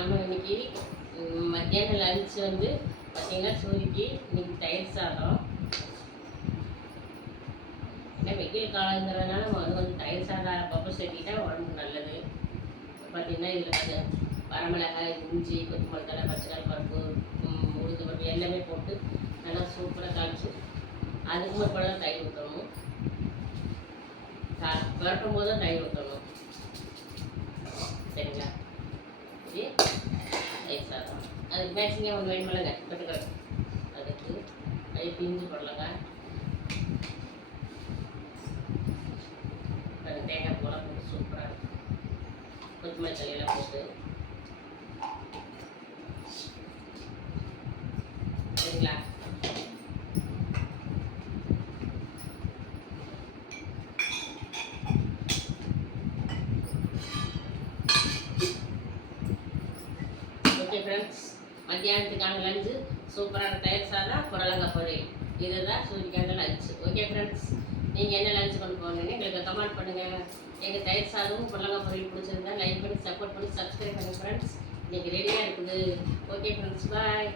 நம்ம இன்னைக்கு மத்தியானம் லஞ்ச் வந்து பார்த்தீங்கன்னா சூரிக்கு இன்னைக்கு தயிர் சாதம். ஏன்னா வெயில் காலங்கிறதுனால நம்ம வந்து கொஞ்சம் தயிர் சாதம் அப்பப்போ சேர்த்திட்டா உடம்புக்கு நல்லது. பார்த்தீங்கன்னா இதில் கொஞ்சம் வரமிளகாய், இஞ்சி, கொத்தமல்லி தழை, பச்சை பருப்பு, உளுந்து பருப்பு எல்லாமே போட்டு நல்லா சூப்பராக காய்ச்சி அதுக்கு முன்னாடி தான் தயிர் ஊற்றணும். பரட்டும் போது தான் தயிர் ஊற்றணும். சரிங்களா? இது தயிர் சாதம். அதுக்கு மேட்சிங்காக ஒன்று வேணுமில்லங்க கட்டுக்கிறது. அதுக்கு அது பிஞ்சு போடலங்க. அது தேங்காய் போல போட்டு சூப்பராக இருக்கும். கொத்தமல்லி தலையெல்லாம் போட்டு சரிங்களா? ஓகே ஃப்ரெண்ட்ஸ், மத்தியானத்துக்கான லஞ்சு சூப்பரான தயிர் சாதம், புடலங்காய் பொரியல். இதுதான் சூரியக்கான லஞ்சு. ஓகே ஃப்ரெண்ட்ஸ், நீங்கள் என்ன லஞ்ச் கொண்டு போகணுன்னு எங்களுக்கு கமெண்ட் பண்ணுங்கள். எங்கள் தயிர் சாதமும் புடலங்காய் பொரியல் பிடிச்சிருந்தா லைக் பண்ணி சப்போர்ட் பண்ணி சப்ஸ்கிரைப் பண்ணுங்கள் ஃப்ரெண்ட்ஸ். இன்றைக்கி ரெடியாக இருக்குது. ஓகே ஃப்ரெண்ட்ஸ், பாய்.